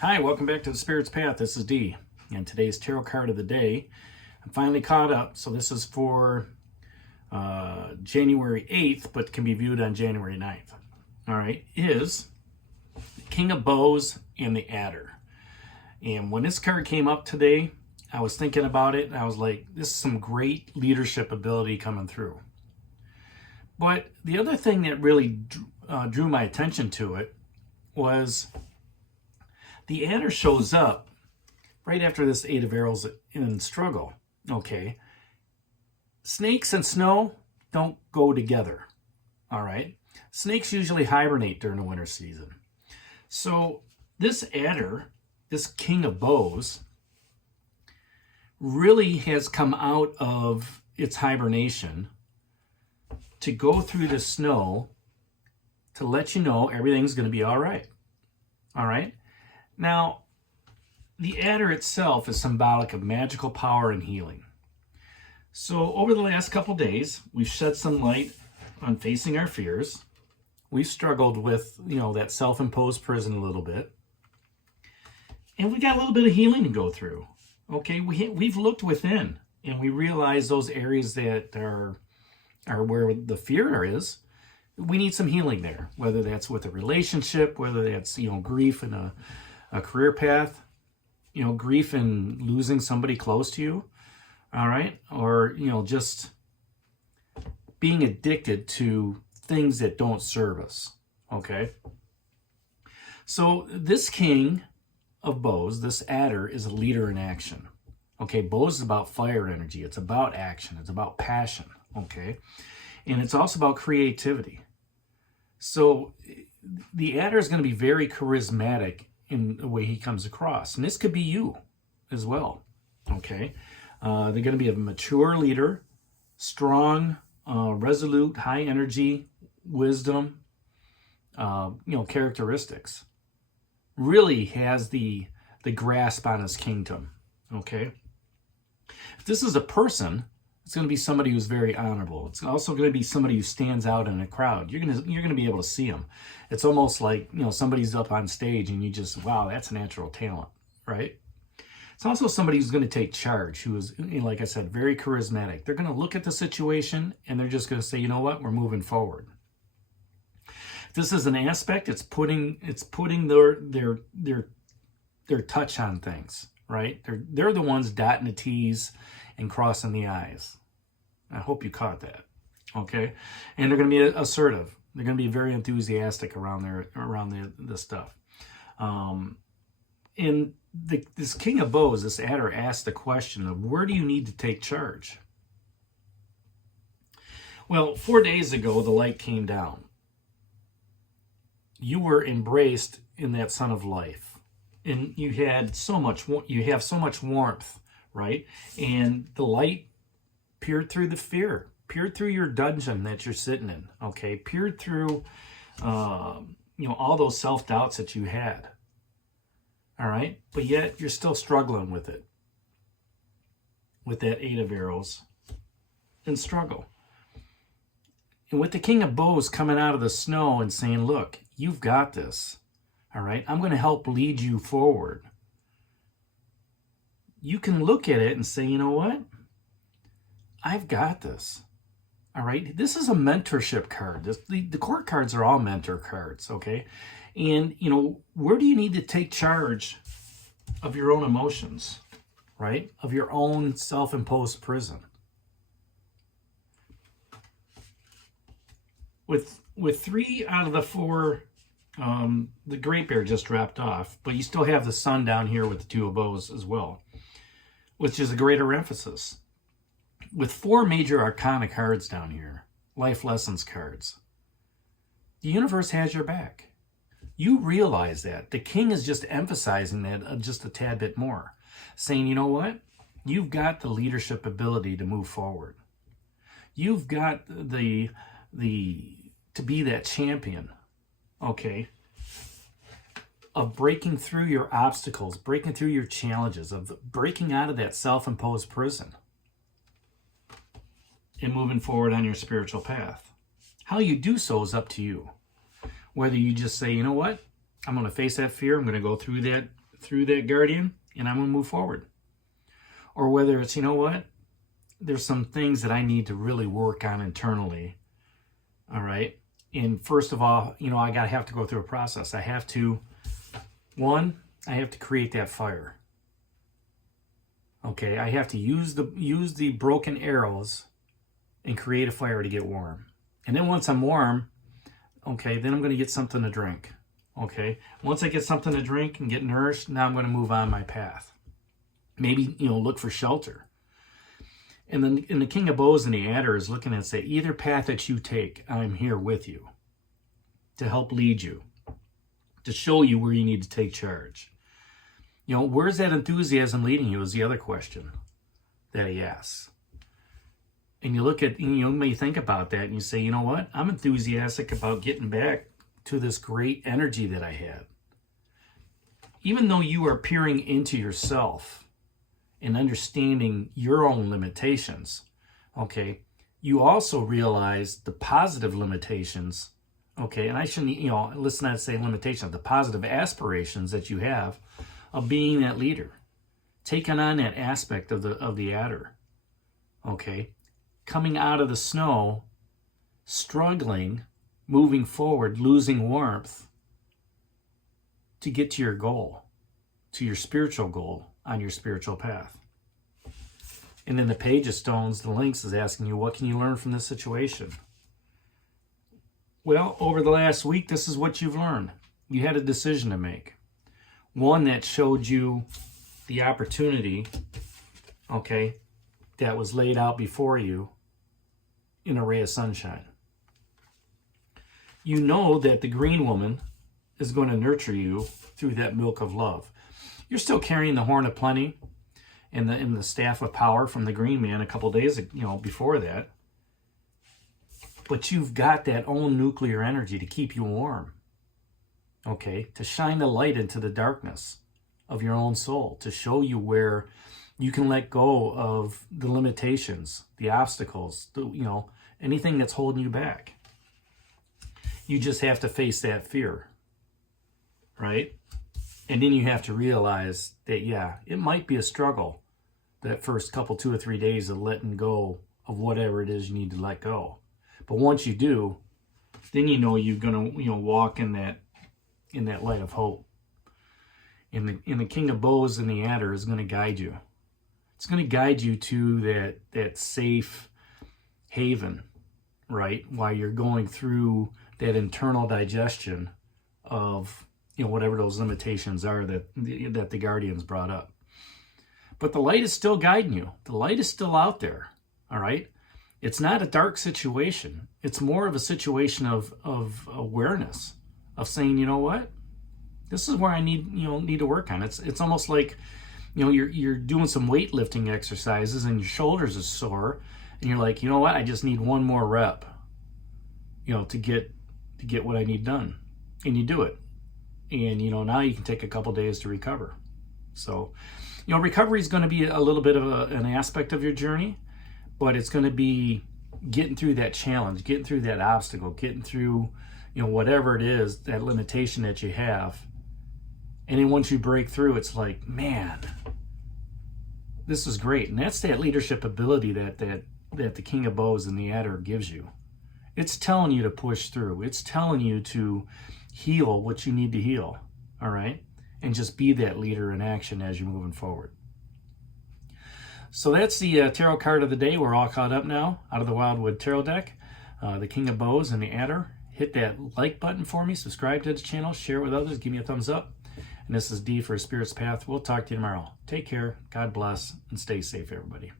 Hi, welcome back to the Spirit's Path. This is Dee, and today's tarot card of the day. I'm finally caught up, so this is for January 8th, but can be viewed on January 9th. All right, is the King of Bows and the Adder. And when this card came up today, I was thinking about it, and I was like, this is some great leadership ability coming through. But the other thing that really drew my attention to it was the Adder shows up right after this Eight of Arrows in struggle. Okay. Snakes and snow don't go together. All right. Snakes usually hibernate during the winter season. So this Adder, this King of Bows, really has come out of its hibernation to go through the snow to let you know everything's going to be all right. All right. Now, the Adder itself is symbolic of magical power and healing. So over the last couple days, we've shed some light on facing our fears. We've struggled with, that self-imposed prison a little bit. And we got a little bit of healing to go through. Okay, we've looked within and we realize those areas that are where the fear is. We need some healing there, whether that's with a relationship, whether that's, grief in a career path, grief in losing somebody close to you, all right? Or, just being addicted to things that don't serve us, okay? So this King of Bows, this Adder, is a leader in action, okay? Bows is about fire energy. It's about action. It's about passion, okay? And it's also about creativity. So the Adder is going to be very charismatic in the way he comes across. And this could be you as well, okay? They're going to be a mature leader, strong, resolute, high energy, wisdom, characteristics. Really has the grasp on his kingdom, okay? If this is a person, it's going to be somebody who's very honorable. It's also going to be somebody who stands out in a crowd. You're going to be able to see them. It's almost like, somebody's up on stage and you just, wow, that's a natural talent, right? It's also somebody who's going to take charge, who is, like I said, very charismatic. They're going to look at the situation and they're just going to say, you know what, we're moving forward. This is an aspect. It's putting their touch on things, right? They're the ones dotting the T's and crossing the I's. I hope you caught that, okay? And they're going to be assertive. They're going to be very enthusiastic around this stuff. And this King of Bows, this Adder, asked the question of, where do you need to take charge? Well, 4 days ago, the light came down. You were embraced in that sun of life, and you have so much warmth, right? And the light peered through the fear, peered through your dungeon that you're sitting in, okay? Peered through, all those self-doubts that you had, all right? But yet you're still struggling with it, with that Eight of Arrows and struggle. And with the King of Bows coming out of the snow and saying, look, you've got this, all right? I'm going to help lead you forward. You can look at it and say, you know what? I've got this. All right. This is a mentorship card. The court cards are all mentor cards. Okay. And, where do you need to take charge of your own emotions, right? Of your own self-imposed prison. With 3 out of the 4, the Great Bear just dropped off, but you still have the Sun down here with the Two of Bows as well, which is a greater emphasis. With 4 major arcana cards down here, life lessons cards, the universe has your back. You realize that. The King is just emphasizing that just a tad bit more, saying, you know what? You've got the leadership ability to move forward. You've got to be that champion, okay, of breaking through your obstacles, breaking through your challenges, of breaking out of that self-imposed prison and moving forward on your spiritual path. How you do so is up to you. Whether you just say, you know what, I'm going to face that fear, I'm going to go through that through that guardian and I'm going to move forward. Or whether it's, you know what, there's some things that I need to really work on internally. All right. And first of all, you know, I have to go through a process. I have to create that fire. Okay, I have to use the broken arrows and create a fire to get warm. And then once I'm warm, okay, then I'm going to get something to drink. Okay, once I get something to drink and get nourished, now I'm going to move on my path. Maybe, you know, look for shelter. And then in the King of Bows and the Adder is looking and say, either path that you take, I'm here with you to help lead you, to show you where you need to take charge. You know, where's that enthusiasm leading you is the other question that he asks. And you look at, you may think about that and you say, you know what? I'm enthusiastic about getting back to this great energy that I had. Even though you are peering into yourself and understanding your own limitations, okay, you also realize the positive limitations, okay, and I shouldn't, you know, let's not say limitations, the positive aspirations that you have of being that leader, taking on that aspect of the adder, okay, coming out of the snow, struggling, moving forward, losing warmth to get to your goal, to your spiritual goal on your spiritual path. And then the Page of Stones, the Lynx, is asking you, what can you learn from this situation? Well, over the last week, this is what you've learned. You had a decision to make. One that showed you the opportunity, okay, that was laid out before you in a ray of sunshine. You know that the green woman is going to nurture you through that milk of love. You're still carrying the horn of plenty and the staff of power from the green man a couple days, you know, before that. But you've got that own nuclear energy to keep you warm. Okay, to shine the light into the darkness of your own soul, to show you where you can let go of the limitations, the obstacles, you know, anything that's holding you back. You just have to face that fear, right? And then you have to realize that, yeah, it might be a struggle that first couple, 2 or 3 days of letting go of whatever it is you need to let go. But once you do, then you know you're going to, you know, walk in that light of hope. And the King of Bows and the Adder is going to guide you. It's going to guide you to that safe haven, right? While you're going through that internal digestion of, you know, whatever those limitations are that the Guardians brought up. But the light is still guiding you. The light is still out there, all right? It's not a dark situation. It's more of a situation of awareness, of saying, you know what? This is where I need to work on. It's almost like, you know, you're doing some weightlifting exercises and your shoulders are sore, and you're like, you know what? I just need one more rep, you know, to get what I need done. And you do it. And, you know, now you can take a couple days to recover. So, you know, recovery is going to be a little bit of an aspect of your journey, but it's going to be getting through that challenge, getting through that obstacle, getting through, you know, whatever it is, that limitation that you have. And then once you break through, it's like, man, this is great. And that's that leadership ability that the King of Bows and the Adder gives you. It's telling you to push through. It's telling you to heal what you need to heal, all right? And just be that leader in action as you're moving forward. So that's the tarot card of the day. We're all caught up now out of the Wildwood Tarot deck. The King of Bows and the Adder. Hit that like button for me. Subscribe to the channel. Share it with others. Give me a thumbs up. And this is D for Spirit's Path. We'll talk to you tomorrow. Take care. God bless. And stay safe, everybody.